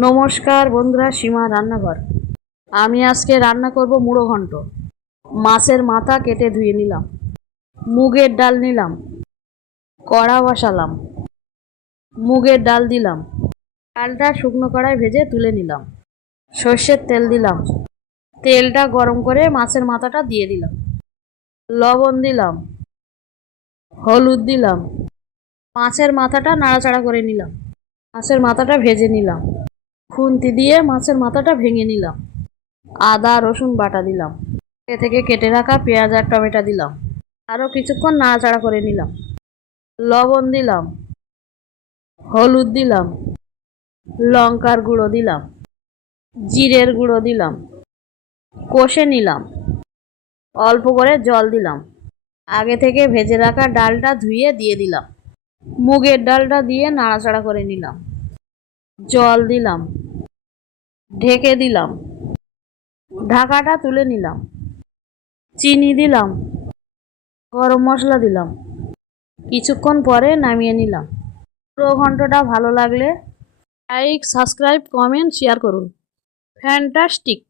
নমস্কার বন্ধুরা, সীমা রান্নাঘর। আমি আজকে রান্না করব মুড়ো ঘন্ট। মাছের মাথা কেটে ধুয়ে নিলাম, মুগের ডাল নিলাম, কড়া বসালাম, মুগের ডাল দিলাম, ডালটা শুকনো কড়ায় ভেজে তুলে নিলাম। সর্ষের তেল দিলাম, তেলটা গরম করে মাছের মাথাটা দিয়ে দিলাম, লবণ দিলাম, হলুদ দিলাম, মাছের মাথাটা নাড়াচাড়া করে নিলাম, মাছের মাথাটা ভেজে নিলাম, খুন্তি দিয়ে মাছের মাথাটা ভেঙে নিলাম, আদা রসুন বাটা দিলাম, এ থেকে কেটে রাখা পেঁয়াজ আর টমেটো দিলাম, আরও কিছুক্ষণ নাড়াচাড়া করে নিলাম, লবণ দিলাম, হলুদ দিলাম, লঙ্কার গুঁড়ো দিলাম, জিরের গুঁড়ো দিলাম, কষে নিলাম, অল্প করে জল দিলাম, আগে থেকে ভেজে রাখা ডালটা ধুয়ে দিয়ে দিলাম, মুগের ডালটা দিয়ে নাড়াচাড়া করে নিলাম, জল দিলাম, ঢেকে দিলাম, ঢাকাটা তুলে নিলাম, চিনি দিলাম, গরম মশলা দিলাম, কিছুক্ষণ পরে নামিয়ে নিলাম। পুরো ঘন্টটা ভালো লাগলে লাইক, সাবস্ক্রাইব, কমেন্ট, শেয়ার করুন। ফ্যান্টাস্টিক।